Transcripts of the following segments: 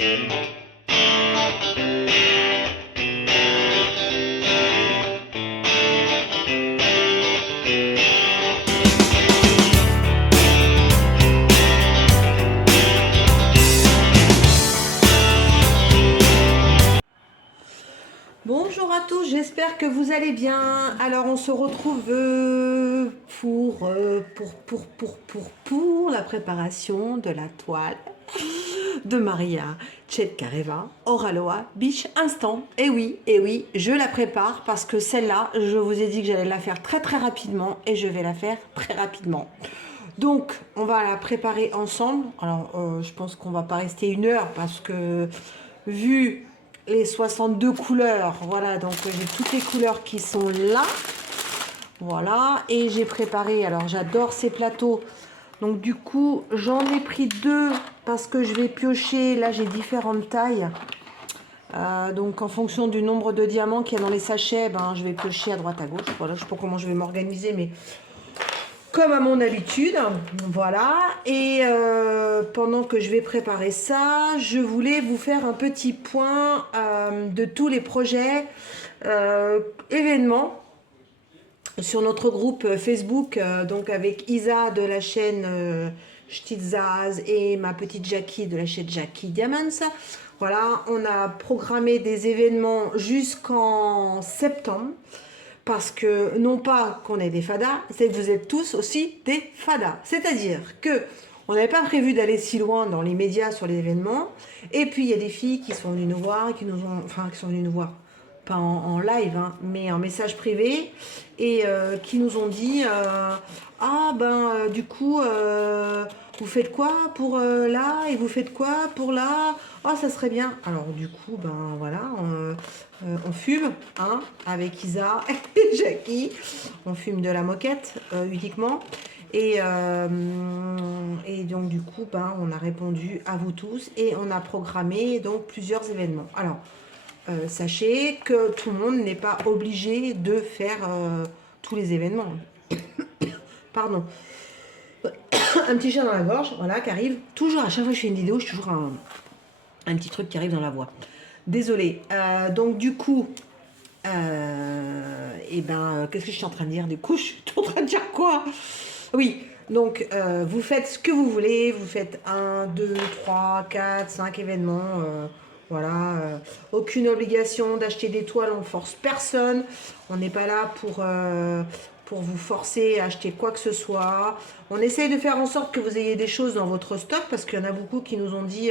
Bonjour à tous, j'espère que vous allez bien. Alors on se retrouve pour la préparation de la toile de Maria Chetkareva, Oraloa Beach Instant. Et oui, je la prépare parce que celle-là, je vous ai dit que j'allais la faire très très rapidement et je vais la faire très rapidement. Donc, on va la préparer ensemble. Alors, je pense qu'on va pas rester 1 heure parce que vu les 62 couleurs, voilà, donc j'ai toutes les couleurs qui sont là. Voilà, et j'ai préparé, alors j'adore ces plateaux. Donc du coup, j'en ai pris 2 parce que je vais piocher. Là, j'ai différentes tailles. Donc en fonction du nombre de diamants qu'il y a dans les sachets, ben, je vais piocher à droite à gauche. Voilà, je sais pas comment je vais m'organiser, mais comme à mon habitude, voilà. Et pendant que je vais préparer ça, je voulais vous faire un petit point de tous les projets événements sur notre groupe Facebook, donc avec Isa de la chaîne Stitzaz et ma petite Jackie de la chaîne Jackie Diamonds. Voilà, on a programmé des événements jusqu'en septembre. Parce que, non pas qu'on est des fadas, c'est que vous êtes tous aussi des fadas. C'est-à-dire que on n'avait pas prévu d'aller si loin dans les médias sur les événements. Et puis, il y a des filles qui sont venues nous voir, et qui nous ont... Enfin, qui sont venues nous voir. Pas en live, hein, mais en message privé. Et qui nous ont dit ah, ben, du coup, vous faites quoi pour là? Et vous faites quoi pour là? Oh, ça serait bien. Alors, du coup, ben, voilà... on fume, hein, avec Isa et Jackie. On fume de la moquette uniquement. Et donc du coup, ben, on a répondu à vous tous et on a programmé donc plusieurs événements. Alors, sachez que tout le monde n'est pas obligé de faire tous les événements. Pardon. Un petit chat dans la gorge, voilà, qui arrive. Toujours, à chaque fois que je fais une vidéo, j'ai toujours un petit truc qui arrive dans la voix. Désolée. Donc du coup, et ben, qu'est-ce que je suis en train de dire? Du coup, je suis en train de dire quoi? Oui, donc vous faites ce que vous voulez, vous faites 1, 2, 3, 4, 5 événements, voilà, aucune obligation d'acheter des toiles, on force personne, on n'est pas là pour vous forcer à acheter quoi que ce soit. On essaye de faire en sorte que vous ayez des choses dans votre stock, parce qu'il y en a beaucoup qui nous ont dit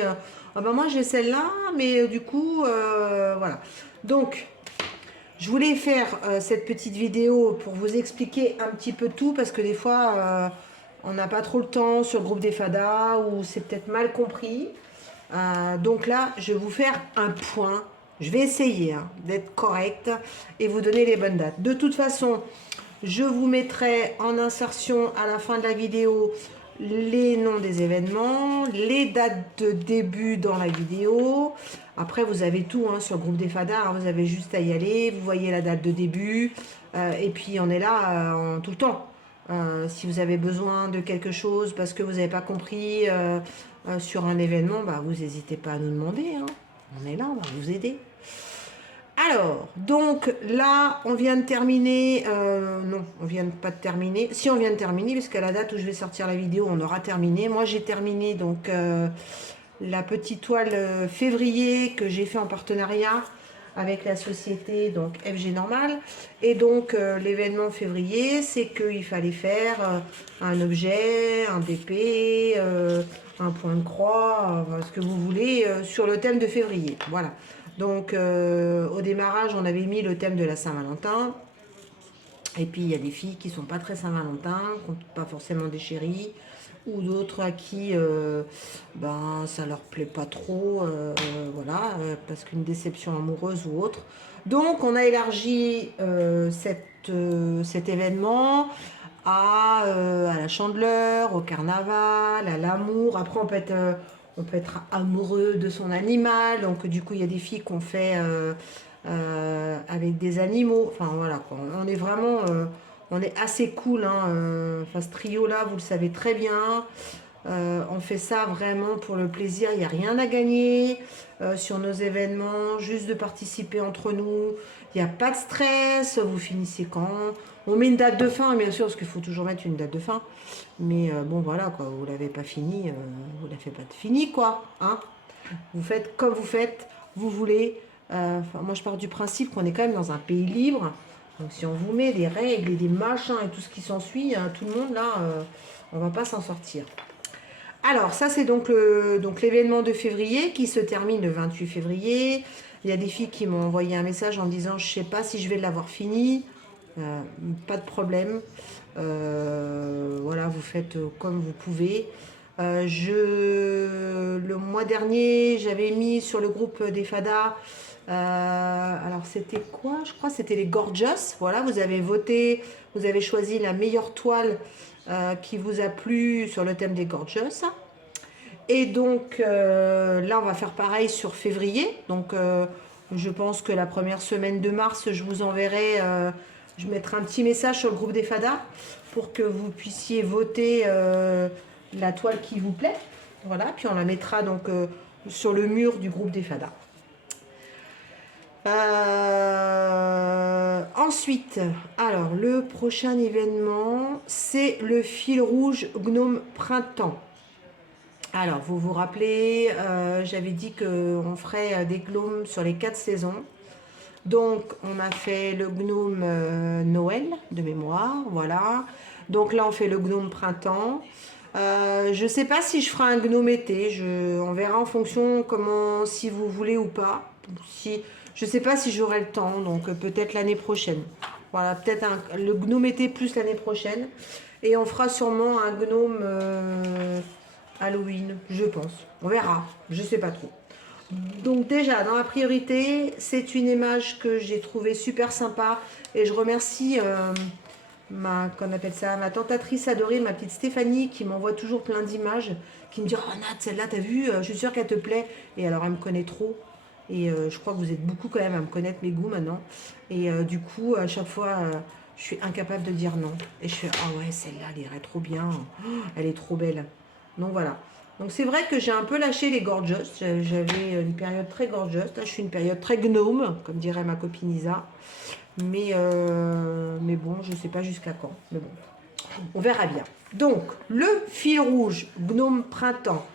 ah ben moi j'ai celle-là, mais du coup, voilà. Donc, je voulais faire cette petite vidéo pour vous expliquer un petit peu tout, parce que des fois, on n'a pas trop le temps sur le groupe des fadas, ou c'est peut-être mal compris. Donc là, je vais vous faire un point. Je vais essayer hein, d'être correcte et vous donner les bonnes dates. De toute façon, je vous mettrai en insertion à la fin de la vidéo les noms des événements, les dates de début dans la vidéo. Après, vous avez tout hein, sur le groupe des fadas, hein, vous avez juste à y aller, vous voyez la date de début, et puis on est là tout le temps. Si vous avez besoin de quelque chose parce que vous n'avez pas compris sur un événement, bah, vous n'hésitez pas à nous demander. Hein. On est là, on va vous aider. Alors, donc là, on vient de terminer. Non, on vient pas de terminer. Si, on vient de terminer, parce qu'à la date où je vais sortir la vidéo, on aura terminé. Moi, j'ai terminé donc la petite toile février que j'ai fait en partenariat avec la société donc FG Normal. Et donc, l'événement février, c'est qu'il fallait faire un objet, un DP, un point de croix, ce que vous voulez, sur le thème de février. Voilà. Donc, au démarrage, on avait mis le thème de la Saint-Valentin. Et puis, il y a des filles qui ne sont pas très Saint-Valentin, qui n'ont pas forcément des chéris, ou d'autres à qui ben, ça leur plaît pas trop, voilà, parce qu'une déception amoureuse ou autre. Donc, on a élargi cet événement à la Chandeleur, au carnaval, à l'amour. Après, on peut être amoureux de son animal. Donc, du coup, il y a des filles qu'on fait avec des animaux. Enfin, voilà, quoi. On est vraiment... on est assez cool. Hein, enfin, ce trio-là, vous le savez très bien. On fait ça vraiment pour le plaisir, il n'y a rien à gagner sur nos événements, juste de participer entre nous. Il n'y a pas de stress, vous finissez quand? On met une date de fin, bien sûr, parce qu'il faut toujours mettre une date de fin. Mais bon, voilà, quoi, vous l'avez pas fini, vous ne l'avez pas fini, quoi. Hein, vous faites comme vous faites, vous voulez. Moi, je pars du principe qu'on est quand même dans un pays libre. Donc, si on vous met des règles et des machins et tout ce qui s'ensuit, hein, tout le monde, là, on va pas s'en sortir. Alors, ça, c'est donc l'événement de février qui se termine le 28 février. Il y a des filles qui m'ont envoyé un message en disant, je sais pas si je vais l'avoir fini. Pas de problème. Voilà, vous faites comme vous pouvez. Le mois dernier, j'avais mis sur le groupe des FADA. Alors, c'était quoi? Je crois que c'était les Gorgeous. Voilà, vous avez voté, vous avez choisi la meilleure toile qui vous a plu sur le thème des Gorgeous. Et donc, là, on va faire pareil sur février. Donc, je pense que la première semaine de mars, je vous enverrai, je mettrai un petit message sur le groupe des FADA pour que vous puissiez voter la toile qui vous plaît. Voilà, puis on la mettra donc sur le mur du groupe des FADA. Ensuite, alors le prochain événement, c'est le fil rouge Gnome Printemps. Alors, vous vous rappelez, j'avais dit qu'on ferait des gnomes sur les 4 saisons. Donc, on a fait le gnome Noël, de mémoire, voilà. Donc là, on fait le gnome printemps. Je ne sais pas si je ferai un gnome été. On verra en fonction comment, si vous voulez ou pas. Je ne sais pas si j'aurai le temps, donc peut-être l'année prochaine. Voilà, peut-être le gnome été plus l'année prochaine. Et on fera sûrement un gnome Halloween, je pense. On verra, je ne sais pas trop. Donc déjà, dans la priorité, c'est une image que j'ai trouvée super sympa. Et je remercie qu'on appelle ça, ma tentatrice adorée, ma petite Stéphanie, qui m'envoie toujours plein d'images, qui me dit « Oh Nat, celle-là, t'as vu, je suis sûre qu'elle te plaît. » Et alors, elle me connaît trop. Et je crois que vous êtes beaucoup quand même à me connaître mes goûts maintenant. Et du coup, à chaque fois, je suis incapable de dire non. Et je fais « Ah ouais, celle-là, elle irait trop bien. Oh, elle est trop belle. » Donc voilà. Donc c'est vrai que j'ai un peu lâché les gorgeous. J'avais une période très gorgeous. Là, je suis une période très gnome, comme dirait ma copine Isa. Mais bon, je ne sais pas jusqu'à quand. Mais bon, on verra bien. Donc, le fil rouge, gnome printemps.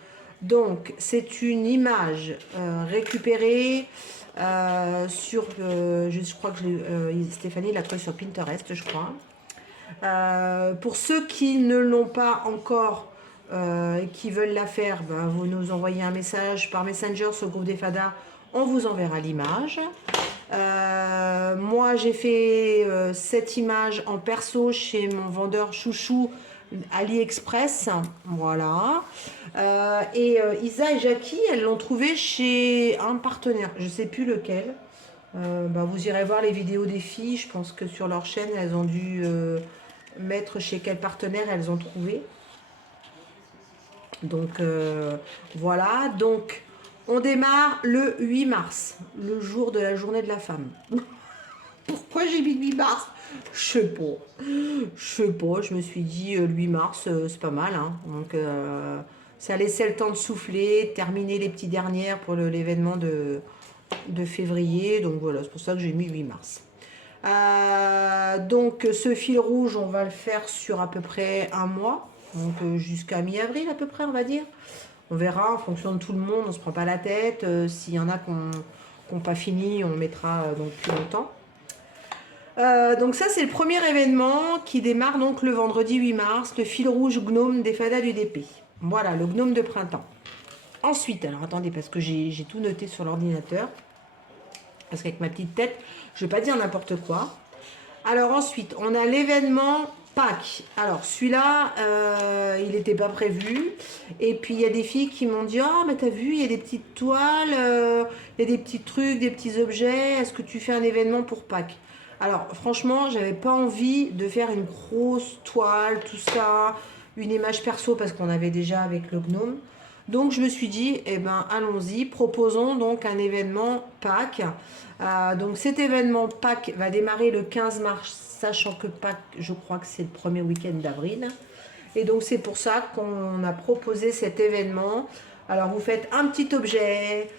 Donc, c'est une image récupérée sur... je crois que Stéphanie l'a trouvée sur Pinterest, je crois. Pour ceux qui ne l'ont pas encore et qui veulent la faire, ben, vous nous envoyez un message par Messenger sur le groupe des FADA, on vous enverra l'image. Moi, j'ai fait cette image en perso chez mon vendeur chouchou AliExpress. Voilà. Isa et Jackie, elles l'ont trouvé chez un partenaire. Je ne sais plus lequel. Vous irez voir les vidéos des filles. Je pense que sur leur chaîne, elles ont dû mettre chez quel partenaire elles ont trouvé. Donc, voilà. Donc, on démarre le 8 mars, le jour de la journée de la femme. Pourquoi j'ai mis le 8 mars? Je sais pas. Je me suis dit le 8 mars, c'est pas mal. Hein. Donc, ça laissait le temps de souffler, terminer les petits dernières pour l'événement de février. Donc voilà, c'est pour ça que j'ai mis 8 mars. Donc, ce fil rouge, on va le faire sur à peu près un mois. Donc, jusqu'à mi-avril à peu près, on va dire. On verra en fonction de tout le monde, on ne se prend pas la tête. S'il y en a qui n'ont pas fini, on mettra donc plus longtemps. Donc ça, c'est le premier événement qui démarre donc le vendredi 8 mars, le fil rouge gnome des FADA du DP. Voilà, le gnome de printemps. Ensuite, alors attendez, parce que j'ai tout noté sur l'ordinateur. Parce qu'avec ma petite tête, je ne vais pas dire n'importe quoi. Alors ensuite, on a l'événement Pâques. Alors celui-là, il n'était pas prévu. Et puis il y a des filles qui m'ont dit « Ah, mais t'as vu, il y a des petites toiles, il y a des petits trucs, des petits objets. Est-ce que tu fais un événement pour Pâques ?» Alors franchement, j'avais pas envie de faire une grosse toile, tout ça, une image perso parce qu'on avait déjà avec le gnome. Donc je me suis dit, eh ben allons-y, proposons donc un événement Pâques. Donc cet événement Pâques va démarrer le 15 mars, sachant que Pâques, je crois que c'est le premier week-end d'avril. Et donc c'est pour ça qu'on a proposé cet événement. Alors vous faites un petit objet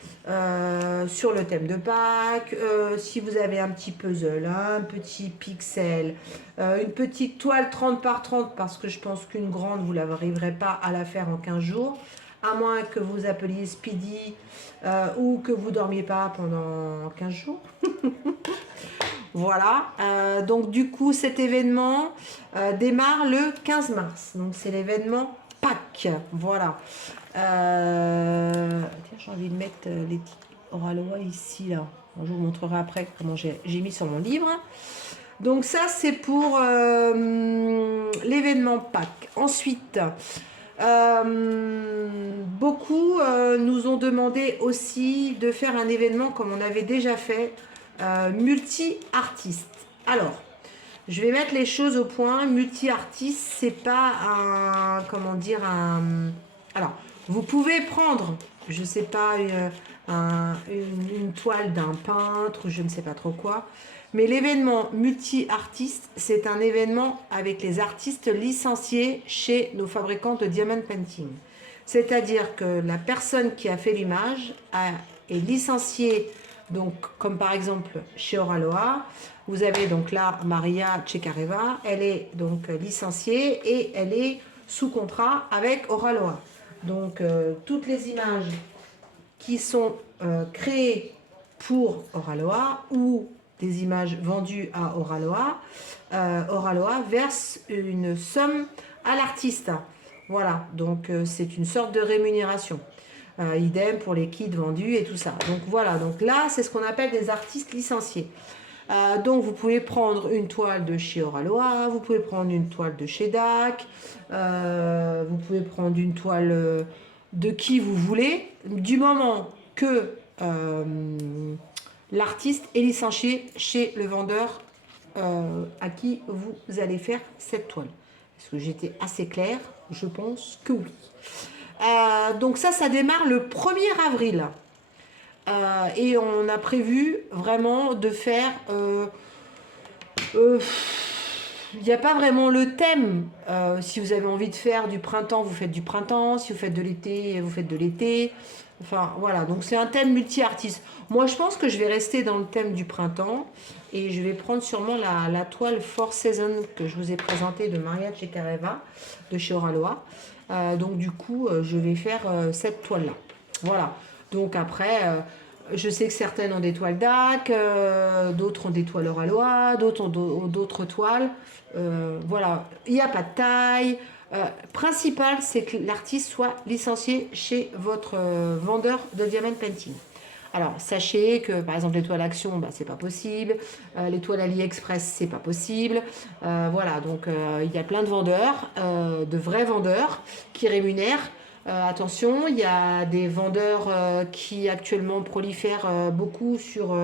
sur le thème de Pâques, si vous avez un petit puzzle, un petit pixel, une petite toile 30 par 30 parce que je pense qu'une grande vous n'arriverez pas à la faire en 15 jours, à moins que vous appeliez Speedy ou que vous dormiez pas pendant 15 jours. Voilà, donc du coup cet événement démarre le 15 mars, donc c'est l'événement Pâques, voilà. Tiens, j'ai envie de mettre les petits oralois ici, là. Je vous montrerai après comment j'ai mis sur mon livre. Donc ça c'est pour l'événement Pâques. Ensuite, beaucoup nous ont demandé aussi de faire un événement comme on avait déjà fait, multi-artiste. Alors, je vais mettre les choses au point. Multi-artiste, c'est pas un... Comment dire un... Alors, vous pouvez prendre, je sais pas, une toile d'un peintre, je ne sais pas trop quoi. Mais l'événement multi-artiste, c'est un événement avec les artistes licenciés chez nos fabricants de diamond painting. C'est-à-dire que la personne qui a fait l'image est licenciée, donc comme par exemple chez Oraloa. Vous avez donc là Maria Cecareva, elle est donc licenciée et elle est sous contrat avec Oraloa. Donc toutes les images qui sont créées pour Oraloa ou des images vendues à Oraloa, Oraloa verse une somme à l'artiste. Voilà, donc c'est une sorte de rémunération. Idem pour les kits vendus et tout ça. Donc voilà, donc là c'est ce qu'on appelle des artistes licenciés. Donc vous pouvez prendre une toile de chez Oraloa, vous pouvez prendre une toile de chez DAC, vous pouvez prendre une toile de qui vous voulez, du moment que l'artiste est licencié chez le vendeur à qui vous allez faire cette toile. Est-ce que j'étais assez claire? Je pense que oui. Donc ça démarre le 1er avril. Et on a prévu vraiment de faire... il n'y a pas vraiment le thème. Si vous avez envie de faire du printemps, vous faites du printemps. Si vous faites de l'été, vous faites de l'été. Enfin, voilà. Donc, c'est un thème multi-artiste. Moi, je pense que je vais rester dans le thème du printemps. Et je vais prendre sûrement la toile Four Seasons que je vous ai présentée de Maria Cecareva, de chez Oraloa. Donc, du coup, je vais faire cette toile-là. Voilà. Donc, après... je sais que certaines ont des toiles DAC, d'autres ont des toiles Oraloa, d'autres ont d'autres toiles. Voilà, il n'y a pas de taille. Principal, c'est que l'artiste soit licencié chez votre vendeur de diamond painting. Alors, sachez que, par exemple, les toiles Action, bah, c'est pas possible. Les toiles AliExpress, c'est pas possible. Voilà, donc il y a plein de vendeurs, de vrais vendeurs, qui rémunèrent. Attention, il y a des vendeurs qui actuellement prolifèrent beaucoup sur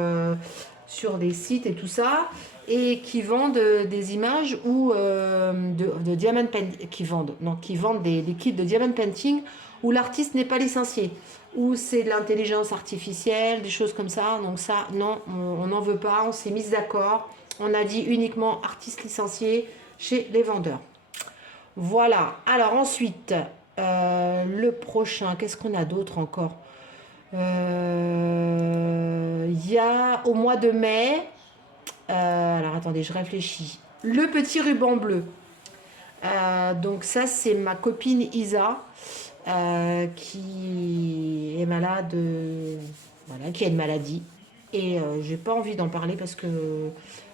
des sites et tout ça, et qui vendent des images ou de diamond painting, qui vendent des kits de diamond painting où l'artiste n'est pas licencié, où c'est de l'intelligence artificielle, des choses comme ça. Donc ça, non, on n'en veut pas, on s'est mis d'accord. On a dit uniquement artiste licencié chez les vendeurs. Voilà, alors ensuite... le prochain, qu'est-ce qu'on a d'autre encore? Il y a au mois de mai, alors attendez, je réfléchis. Le petit ruban bleu. Donc ça, c'est ma copine Isa qui est malade, voilà, qui a une maladie. Et j'ai pas envie d'en parler parce que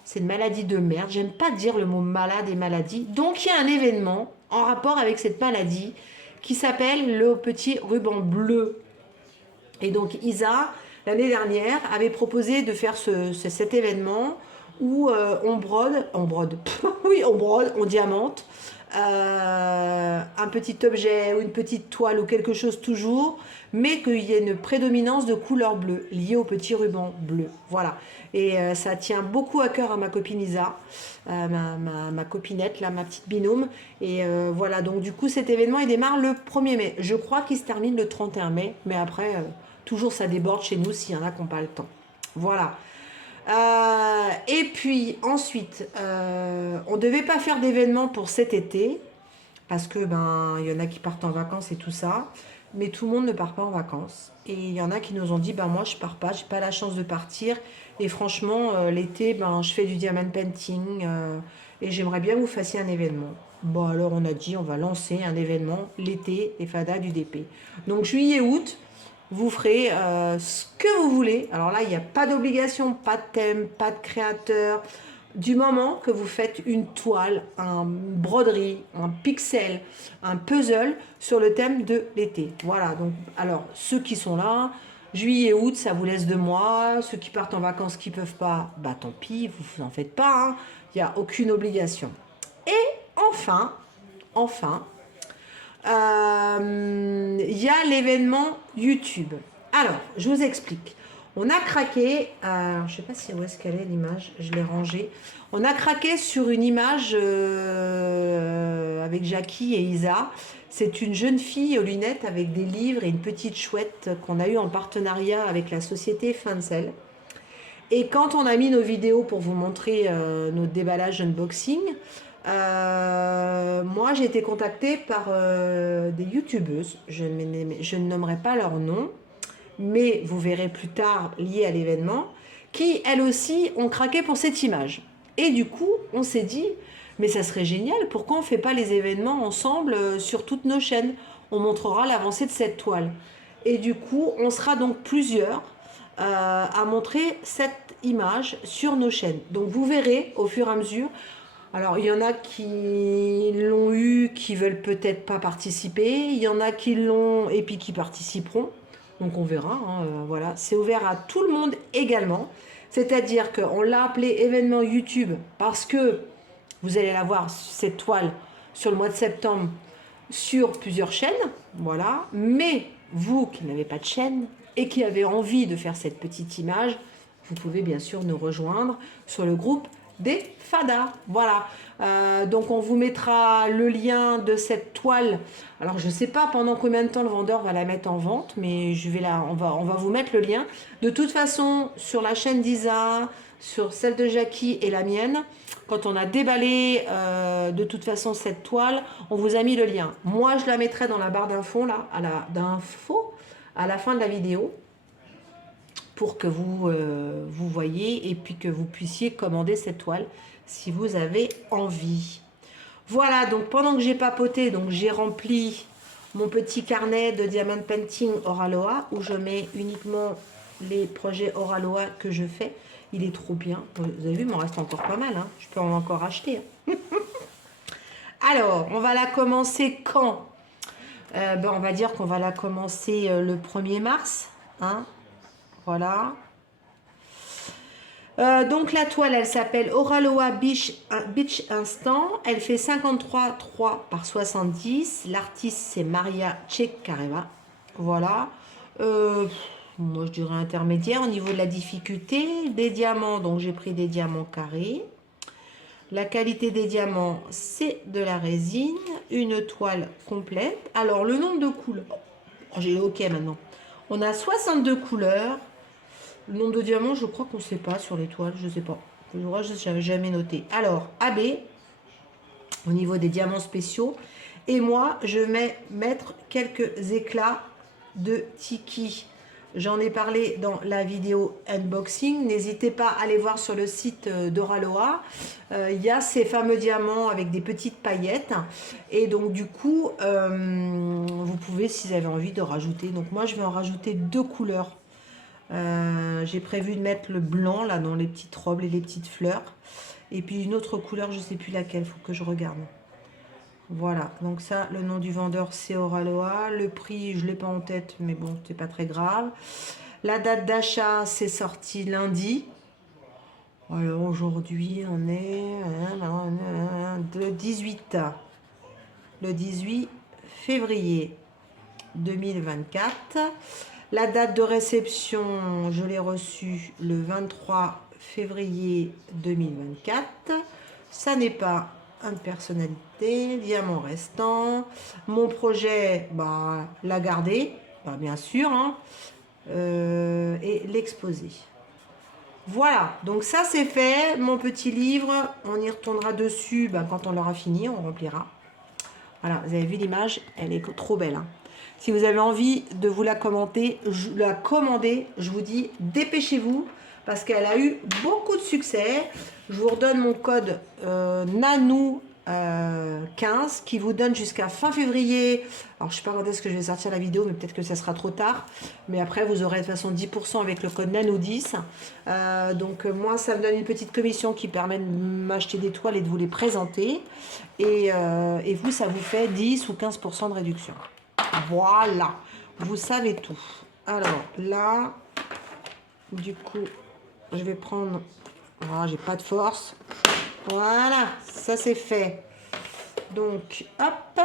c'est une maladie de merde. J'aime pas dire le mot malade et maladie. Donc il y a un événement en rapport avec cette maladie qui s'appelle le petit ruban bleu. Et donc Isa, l'année dernière, avait proposé de faire cet événement où on brode, oui, on diamante un petit objet ou une petite toile ou quelque chose toujours, mais qu'il y ait une prédominance de couleur bleue liée au petit ruban bleu. Voilà. Et ça tient beaucoup à cœur à ma copine Isa, ma copinette, là, ma petite binôme. Et voilà, donc du coup, cet événement, il démarre le 1er mai. Je crois qu'il se termine le 31 mai, mais après, toujours ça déborde chez nous s'il y en a qui n'ont pas le temps. Voilà. Et puis ensuite, on ne devait pas faire d'événement pour cet été parce que ben il y en a qui partent en vacances et tout ça, mais tout le monde ne part pas en vacances. Et il y en a qui nous ont dit ben moi je pars pas, j'ai pas la chance de partir. Et franchement l'été ben je fais du diamond painting et j'aimerais bien que vous fassiez un événement. Bon alors on a dit on va lancer un événement l'été des fadas du DP. Donc juillet août vous ferez ce que vous voulez. Alors là il n'y a pas d'obligation, pas de thème, pas de créateur. Du moment que vous faites une toile, une broderie, un pixel, un puzzle sur le thème de l'été. Voilà, donc alors ceux qui sont là, juillet, août, ça vous laisse 2 mois. Ceux qui partent en vacances qui peuvent pas, bah tant pis, vous en faites pas, hein. Il n'y a aucune obligation. Et enfin, il y a l'événement YouTube. Alors, je vous explique. On a craqué, je ne sais pas si où est-ce qu'elle est l'image, je l'ai rangée. On a craqué sur une image avec Jackie et Isa. C'est une jeune fille aux lunettes avec des livres et une petite chouette qu'on a eu en partenariat avec la société Fancel. Et quand on a mis nos vidéos pour vous montrer notre déballage unboxing, moi j'ai été contactée par des youtubeuses, je ne nommerai pas leur nom, mais vous verrez plus tard lié à l'événement, qui elles aussi ont craqué pour cette image. Et du coup, on s'est dit, mais ça serait génial, pourquoi on ne fait pas les événements ensemble sur toutes nos chaînes? On montrera l'avancée de cette toile. Et du coup, on sera donc plusieurs à montrer cette image sur nos chaînes. Donc vous verrez au fur et à mesure. Alors il y en a qui l'ont eu, qui veulent peut-être pas participer. Il y en a qui l'ont et puis qui participeront. Donc on verra, hein, voilà. C'est ouvert à tout le monde également. C'est-à-dire qu'on l'a appelé événement YouTube parce que vous allez la voir, cette toile, sur le mois de septembre, sur plusieurs chaînes. Voilà. Mais vous qui n'avez pas de chaîne et qui avez envie de faire cette petite image, vous pouvez bien sûr nous rejoindre sur le groupe des fadas. Voilà. Donc on vous mettra le lien de cette toile. Alors je ne sais pas pendant combien de temps le vendeur va la mettre en vente, mais on va vous mettre le lien. De toute façon, sur la chaîne d'Isa, sur celle de Jackie et la mienne, quand on a déballé de toute façon cette toile, on vous a mis le lien. Moi je la mettrai dans la barre d'infos là, à la fin de la vidéo, pour que vous voyez et puis que vous puissiez commander cette toile si vous avez envie. Voilà, donc pendant que j'ai papoté, donc j'ai rempli mon petit carnet de Diamond Painting Oraloa où je mets uniquement les projets Oraloa que je fais. Il est trop bien. Vous avez vu, il m'en reste encore pas mal, hein. Je peux en encore acheter. Alors, on va la commencer quand on va dire qu'on va la commencer le 1er mars, hein. Voilà. Donc la toile, elle s'appelle Oraloa Beach Instant. Elle fait 53,3 par 70. L'artiste, c'est Maria Ceccareva. Voilà. Moi, je dirais intermédiaire au niveau de la difficulté. Des diamants, donc j'ai pris des diamants carrés. La qualité des diamants, c'est de la résine. Une toile complète. Alors, le nombre de couleurs. J'ai OK maintenant. On a 62 couleurs. Le nombre de diamants, je crois qu'on ne sait pas sur les toiles, je ne sais pas. Je n'avais jamais noté. Alors, AB, au niveau des diamants spéciaux. Et moi, je vais mettre quelques éclats de Tiki. J'en ai parlé dans la vidéo unboxing. N'hésitez pas à aller voir sur le site d'Oraloa. Il y a ces fameux diamants avec des petites paillettes. Et donc, du coup, vous pouvez, si vous avez envie, de rajouter. Donc, moi, je vais en rajouter 2 couleurs. J'ai prévu de mettre le blanc là dans les petites robes et les petites fleurs, et puis une autre couleur, je sais plus laquelle, faut que je regarde. Voilà, donc ça, le nom du vendeur, c'est Oraloa. Le prix, je l'ai pas en tête, mais bon, c'est pas très grave. La date d'achat, c'est sorti lundi. Alors aujourd'hui, on est le 18 février 2024. La date de réception, je l'ai reçue le 23 février 2024. Ça n'est pas une personnalité. Diamant restant. Mon projet, la garder, bien sûr, hein, et l'exposer. Voilà, donc ça c'est fait. Mon petit livre, on y retournera dessus quand on l'aura fini, on remplira. Voilà, vous avez vu l'image, elle est trop belle. Hein. Si vous avez envie de vous la commander, je vous dis, dépêchez-vous, parce qu'elle a eu beaucoup de succès. Je vous redonne mon code NANOU 15 qui vous donne jusqu'à fin février. Alors, je sais pas quand est-ce que je vais sortir la vidéo, mais peut-être que ça sera trop tard. Mais après, vous aurez de toute façon 10% avec le code NANOU 10. Donc, moi, ça me donne une petite commission qui permet de m'acheter des toiles et de vous les présenter. Et vous, ça vous fait 10 ou 15% de réduction. Voilà, vous savez tout. Alors, là, du coup, je vais prendre... Voilà, j'ai pas de force. Voilà, ça c'est fait. Donc, hop.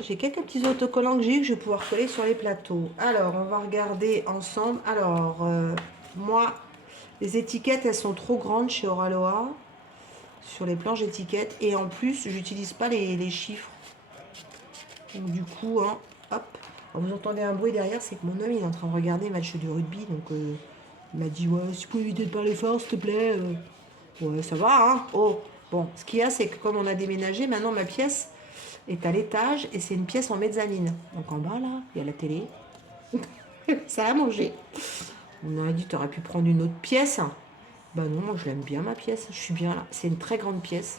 J'ai quelques petits autocollants que j'ai eu que je vais pouvoir coller sur les plateaux. Alors, on va regarder ensemble. Alors, moi, les étiquettes, elles sont trop grandes chez Oraloa. Sur les planches d'étiquettes. Et en plus, j'utilise pas les chiffres. Donc, du coup, hein, hop. Alors, vous entendez un bruit derrière, c'est que mon homme, il est en train de regarder un match de rugby. Donc, il m'a dit, ouais, si tu peux éviter de parler fort, s'il te plaît. Ouais, ça va, hein. Oh, bon, ce qu'il y a, c'est que comme on a déménagé, maintenant, ma pièce est à l'étage et c'est une pièce en mezzanine. Donc, en bas, là, il y a la télé. Ça a mangé. On a dit, tu aurais pu prendre une autre pièce. Bah non, moi, je l'aime bien, ma pièce. Je suis bien là. C'est une très grande pièce.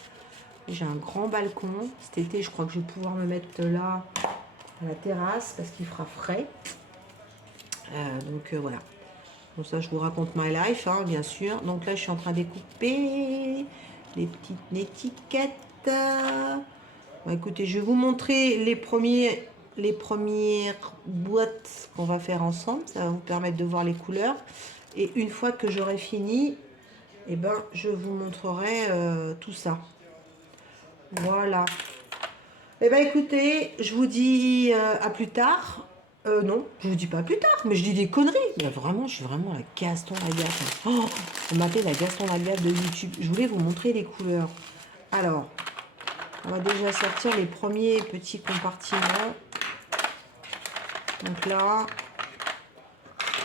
J'ai un grand balcon. Cet été, je crois que je vais pouvoir me mettre là, à la terrasse, parce qu'il fera frais. Donc, voilà. Bon, ça, je vous raconte my life, hein, bien sûr. Donc là, je suis en train de découper les petites étiquettes. Bon, écoutez, je vais vous montrer les premières boîtes qu'on va faire ensemble. Ça va vous permettre de voir les couleurs. Et une fois que j'aurai fini, eh ben, je vous montrerai tout ça. Voilà. Eh ben, écoutez, je vous dis à plus tard. Non, je vous dis pas plus tard, mais je dis des conneries. Mais vraiment, je suis vraiment la Gaston Lagaffe. Oh, on m'appelle la Gaston Lagaffe de YouTube. Je voulais vous montrer les couleurs. Alors, on va déjà sortir les premiers petits compartiments. Donc là,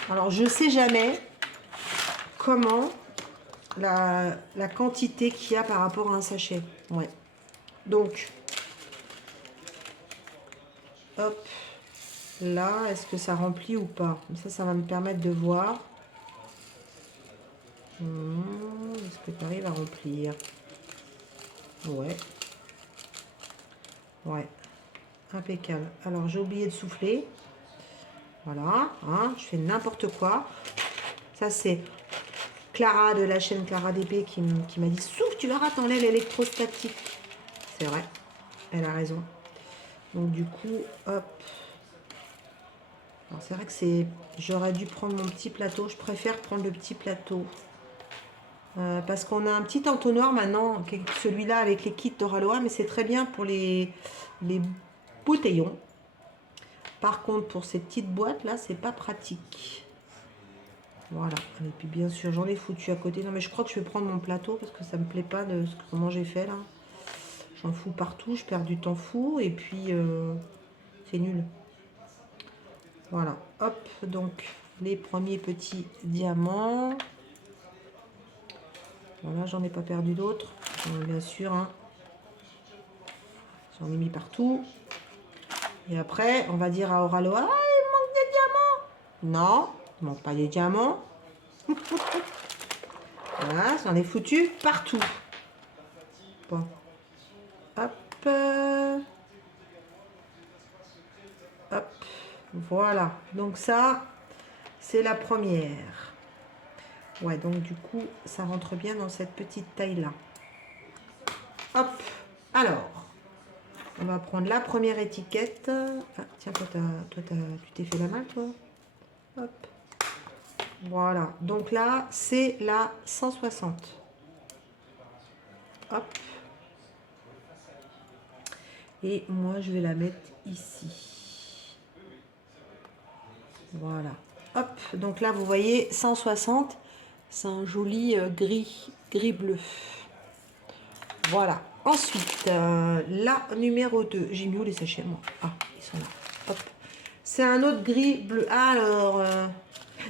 alors je sais jamais comment la quantité qu'il y a par rapport à un sachet. Ouais. Donc, hop. Là, est-ce que ça remplit ou pas? Ça va me permettre de voir. Est-ce que tu arrives à remplir? Ouais. Ouais. Impeccable. Alors, j'ai oublié de souffler. Voilà. Hein, je fais n'importe quoi. Ça, c'est Clara de la chaîne Clara DP qui m'a dit, souffle, tu verras, t'enlèves l'électrostatique. C'est vrai. Elle a raison. Donc, du coup, hop. C'est vrai que j'aurais dû prendre mon petit plateau. Je préfère prendre le petit plateau. Parce qu'on a un petit entonnoir maintenant, celui-là avec les kits d'Oraloa, mais c'est très bien pour les bouteillons. Par contre, pour ces petites boîtes-là, c'est pas pratique. Voilà. Et puis, bien sûr, j'en ai foutu à côté. Non, mais je crois que je vais prendre mon plateau parce que ça me plaît pas de comment j'ai fait là. J'en fous partout, je perds du temps fou et puis c'est nul. Voilà, hop, donc les premiers petits diamants. Voilà, j'en ai pas perdu d'autres, bien sûr. Hein. J'en ai mis partout. Et après, on va dire à Oraloa, ah, il manque des diamants. Non, il manque pas des diamants. Voilà, j'en ai foutu partout. Bon, hop. Hop. Voilà, donc ça, c'est la première. Ouais, donc du coup, ça rentre bien dans cette petite taille-là. Hop, alors, on va prendre la première étiquette. Ah, tiens, toi, tu t'es fait la malle, toi. Hop. Voilà, donc là, c'est la 160. Hop. Et moi, je vais la mettre ici. Voilà. Hop, donc là, vous voyez, 160. C'est un joli gris-bleu. Voilà. Ensuite, la numéro 2. J'ai mis où les sachets, moi? Ah, ils sont là. Hop. C'est un autre gris-bleu. Alors,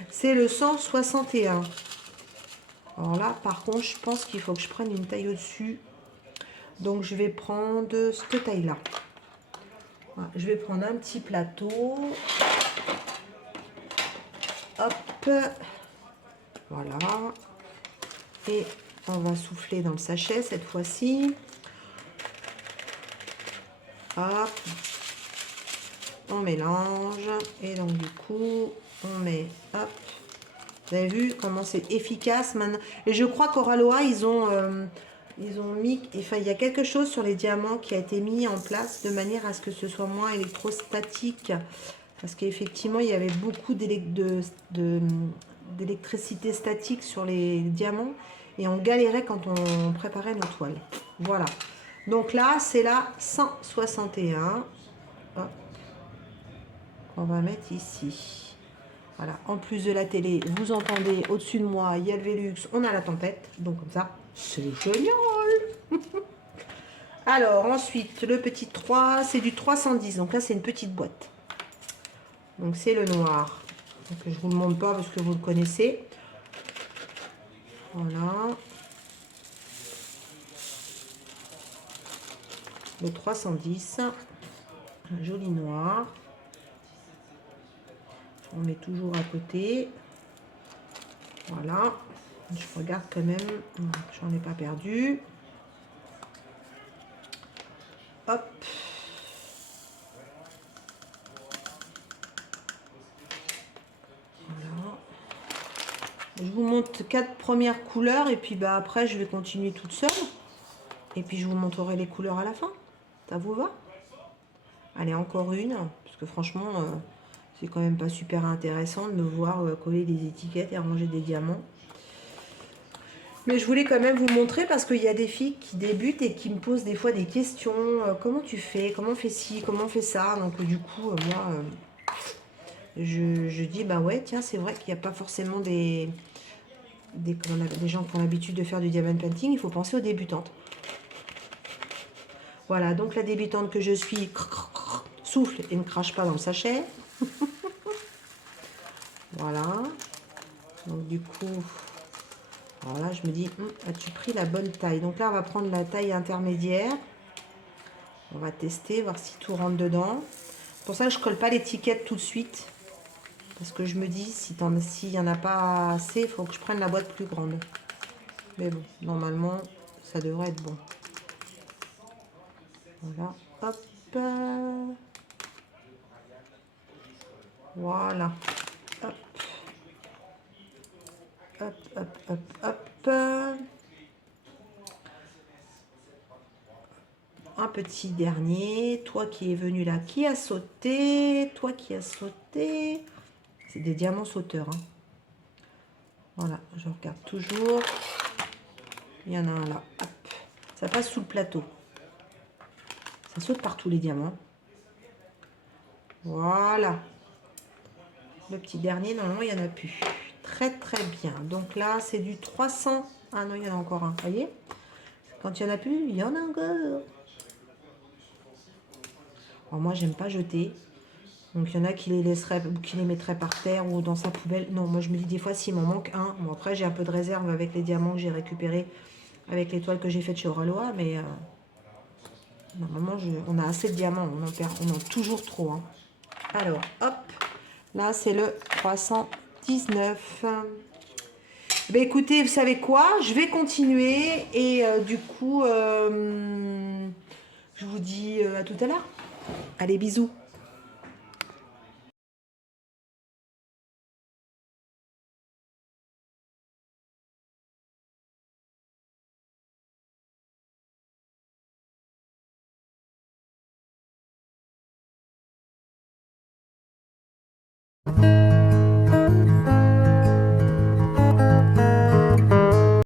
c'est le 161. Alors là, par contre, je pense qu'il faut que je prenne une taille au-dessus. Donc, je vais prendre cette taille-là. Voilà, je vais prendre un petit plateau. Hop. Voilà. Et on va souffler dans le sachet cette fois-ci. Hop. On mélange. Et donc, du coup, on met... Hop. Vous avez vu comment c'est efficace maintenant. Et je crois qu'Oraloa, ils ont mis... Enfin, il y a quelque chose sur les diamants qui a été mis en place de manière à ce que ce soit moins électrostatique. Parce qu'effectivement, il y avait beaucoup d'électricité statique sur les diamants. Et on galérait quand on préparait nos toiles. Voilà. Donc là, c'est la 161. Hop. On va mettre ici. Voilà. En plus de la télé, vous entendez au-dessus de moi, il y a le Velux, on a la tempête. Donc comme ça, c'est génial. Alors, ensuite, le petit 3, c'est du 310. Donc là, c'est une petite boîte. Donc c'est le noir. Donc, je ne vous le montre pas parce que vous le connaissez. Voilà. Le 310. Un joli noir. On met toujours à côté. Voilà. Je regarde quand même. J'en ai pas perdu. Hop. Je vous montre 4 premières couleurs et puis bah après je vais continuer toute seule. Et puis je vous montrerai les couleurs à la fin. Ça vous va? Allez, encore une. Parce que franchement, c'est quand même pas super intéressant de me voir coller des étiquettes et ranger des diamants. Mais je voulais quand même vous montrer parce qu'il y a des filles qui débutent et qui me posent des fois des questions. Comment tu fais? Comment on fait ci? Comment on fait ça? Donc du coup, moi, je dis, bah ouais, tiens, c'est vrai qu'il n'y a pas forcément des gens qui ont l'habitude de faire du diamond painting. Il faut penser aux débutantes. Voilà, donc la débutante que je suis, souffle et ne crache pas dans le sachet. Voilà. Donc du coup, voilà, je me dis, as-tu pris la bonne taille? Donc là, on va prendre la taille intermédiaire. On va tester, voir si tout rentre dedans. C'est pour ça que je colle pas l'étiquette tout de suite. Parce que je me dis, s'il n'y en a pas assez, il faut que je prenne la boîte plus grande. Mais bon, normalement, ça devrait être bon. Voilà, hop. Voilà. Hop. Hop, hop, hop, hop. Un petit dernier. Toi qui es venu là, qui a sauté? Toi qui as sauté. C'est des diamants sauteurs. Hein. Voilà, je regarde toujours. Il y en a un là. Hop. Ça passe sous le plateau. Ça saute partout les diamants. Voilà. Le petit dernier, normalement, il n'y en a plus. Très, très bien. Donc là, c'est du 300. Ah non, il y en a encore un. Vous voyez? Quand il n'y en a plus, il y en a encore. Alors moi, j'aime pas jeter. Donc, il y en a qui les laisseraient, qui les mettraient par terre ou dans sa poubelle. Non, moi, je me dis des fois, s'il m'en manque un. Bon, après, j'ai un peu de réserve avec les diamants que j'ai récupérés avec les toiles que j'ai faites chez Oraloa. Mais normalement, on a assez de diamants. On en a toujours trop. Hein. Alors, hop. Là, c'est le 319. Ben, écoutez, vous savez quoi? Je vais continuer. Et du coup, je vous dis à tout à l'heure. Allez, bisous.